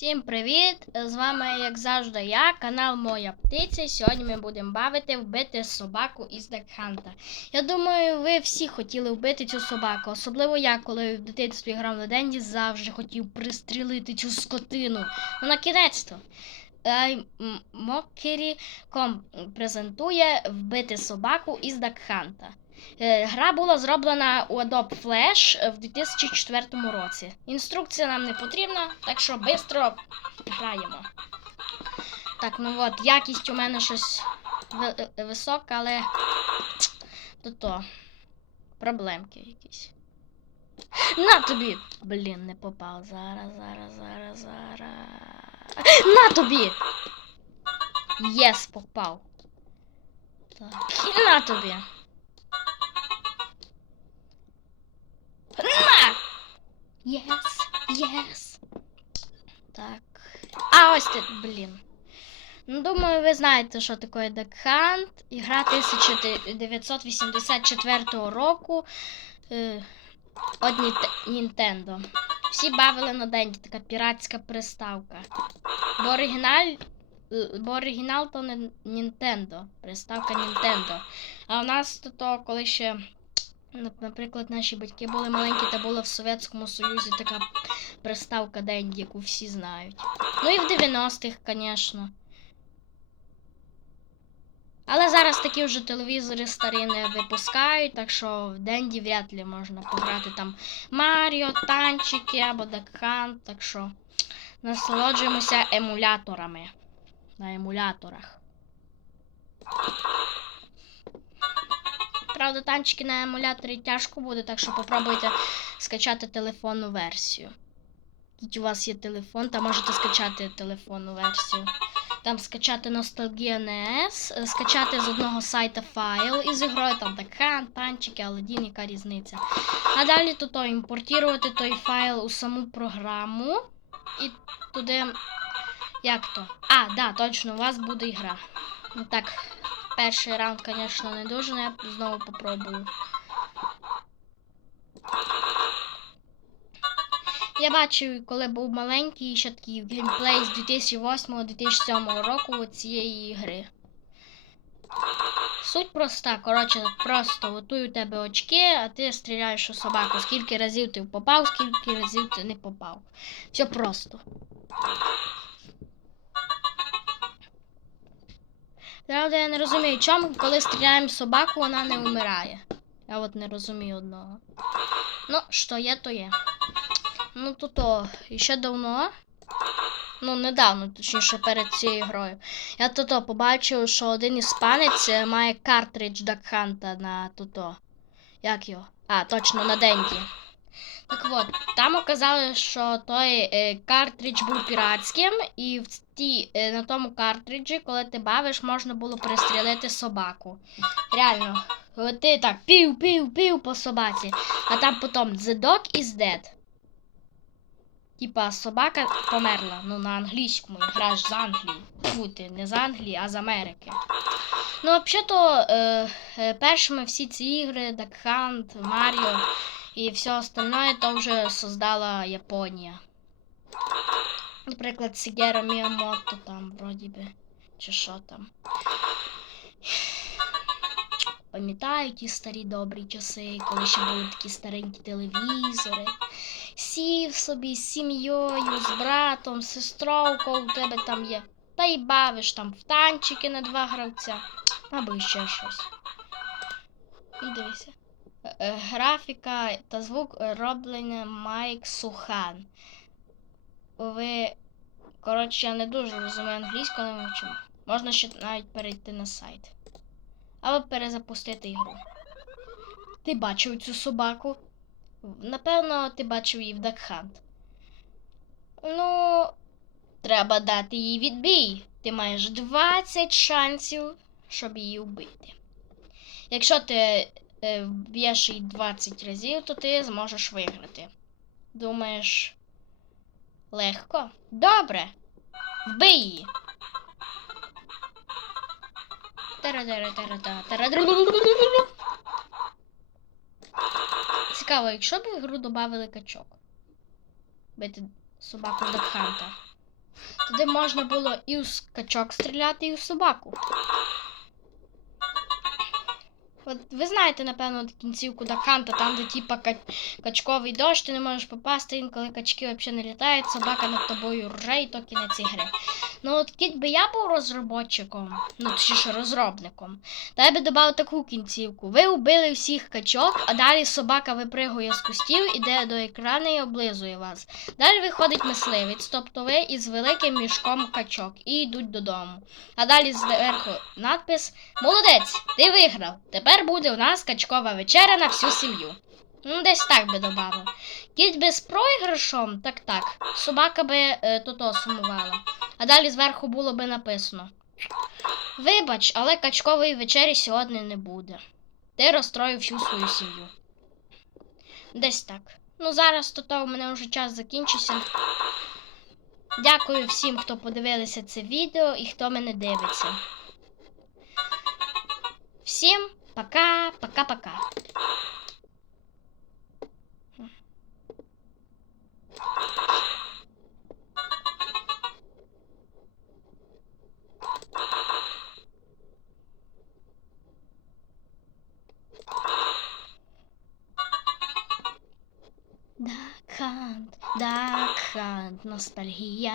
Всім привіт! З вами, як завжди, я, канал Моя Птиця. Сьогодні ми будемо бавити вбити собаку із Декханта. Я думаю, ви всі хотіли вбити цю собаку. Особливо я, коли в дитинстві грав на Денді, завжди хотів пристрілити цю скотину. Ну, на кінець-то. Мокері Ком презентує вбити собаку із Дакханта. Е, Гра була зроблена у Adobe Flash в 2004 році. Інструкція нам не потрібна, так що швидко граємо. Так, ну от, якість у мене щось е, висока, але то то. Проблемки якісь. На тобі! Блін, не попав. Зараз, зараз, зараз, зараз. На тобі! Єс, попав. Так, і на тобі. Єс, єс. Так. А ось ти, блін. Ну, думаю, ви знаєте, що таке Duck Hunt. Ігра 1984 року. Е, От Ніт- Nintendo. Всі бавили на день, така піратська приставка. Бо оригіналь. е, Бо оригінал то не Nintendo. Приставка Nintendo. А у нас то, то коли ще Наприклад, наші батьки були маленькі та була в Совєтському Союзі така приставка Денді, яку всі знають. Ну і в 90-х, звісно. Але зараз такі вже телевізори старі не випускають, так що в Денді вряд ли можна пограти там Маріо, танчики або Дакхан, так що насолоджуємося емуляторами. На емуляторах. Правда, танчики на емуляторі тяжко буде, так що попробуйте скачати телефонну версію. Який у вас є телефон, та можете скачати телефонну версію. Там скачати Nostalgia NES, скачати з одного сайта файл із ігрою, там така, танчики, Aladdin, яка різниця. А далі то, то імпортувати той файл у саму програму і туди. Як то? А, да, точно, у вас буде ігра. Ну так, Перший раунд, звісно, не дуже, але я знову попробую. Я бачив, коли був маленький, ще такий геймплей з 2008-2007 року цієї гри. Суть проста, коротше, просто готуй у тебе очки, а ти стріляєш у собаку. Скільки разів ти попав, скільки разів ти не попав. Все просто. Правда, я не розумію, чому, коли стріляємо собаку, вона не вмирає. Я от не розумію одного. Ну, що є, то є. Ну, то то, ще давно. Ну, недавно, точніше, перед цією грою. Я то то побачив, що один іспанець е, має картридж Дакханта на то-то. Як його? А, точно, на Денді. Так от, там оказали, що той е, картридж був піратським, і в ті, е, на тому картриджі, коли ти бавиш, можна було пристрілити собаку. Реально, от ти так пів, пів, пів по собаці, а там потім the dog is dead. Типа собака померла. Ну, на англійському граєш з Англії. Фу, не з Англії, а з Америки. Ну, взагалі-то, е, е, першими всі ці ігри, Duck Hunt, Mario і все остальное то вже создала Японія. Наприклад, Сігера Міямото там, вроді би, чи що там. Пам'ятаю ті старі добрі часи, коли ще були такі старенькі телевізори. Сів собі з сім'єю, з братом, з сестрою, коли у тебе там є. Та й бавиш там в танчики на два гравця, або ще щось. І дивися. Е, Графіка та звук роблення Майк Сухан. Ви. Коротше, я не дуже розумію англійську, але мовчу. Можна ще навіть перейти на сайт. Або перезапустити ігру. Ти бачив цю собаку? Напевно, ти бачив її в Hunt. Ну, треба дати їй відбій. Ти маєш 20 шансів, щоб її вбити. Якщо ти вб'єш її 20 разів, то ти зможеш виграти. Думаєш, легко? Добре. Вбий її. Цікаво, якщо б в гру додали качок. Бити собаку Дакханта. Туди можна було і у скачок стріляти, і у собаку. От ви знаєте, напевно, кінцівку Даканта, там, де типа качковий дощ, ти не можеш попасти, інколи качки взагалі не літають, собака над тобою рже, і то кінець ігри. Ну от кіт би я був розробником, ну точніше розробником, то я би додав таку кінцівку. Ви вбили всіх качок, а далі собака випригує з кустів, іде до екрану і облизує вас. Далі виходить мисливець, тобто ви із великим мішком качок і йдуть додому. А далі зверху надпис Молодець, ти виграв. Тепер буде у нас качкова вечеря на всю сім'ю. Ну, десь так би додав. Кіт би з проіграшом, так так. Собака би е, то-то сумувала. А далі зверху було би написано. Вибач, але качкової вечері сьогодні не буде. Ти розстроїв всю свою сім'ю. Десь так. Ну, зараз то у мене вже час закінчився. Дякую всім, хто подивилися це відео і хто мене дивиться. Всім пока, пока-пока. Дакхант, Дакхант, ностальгія.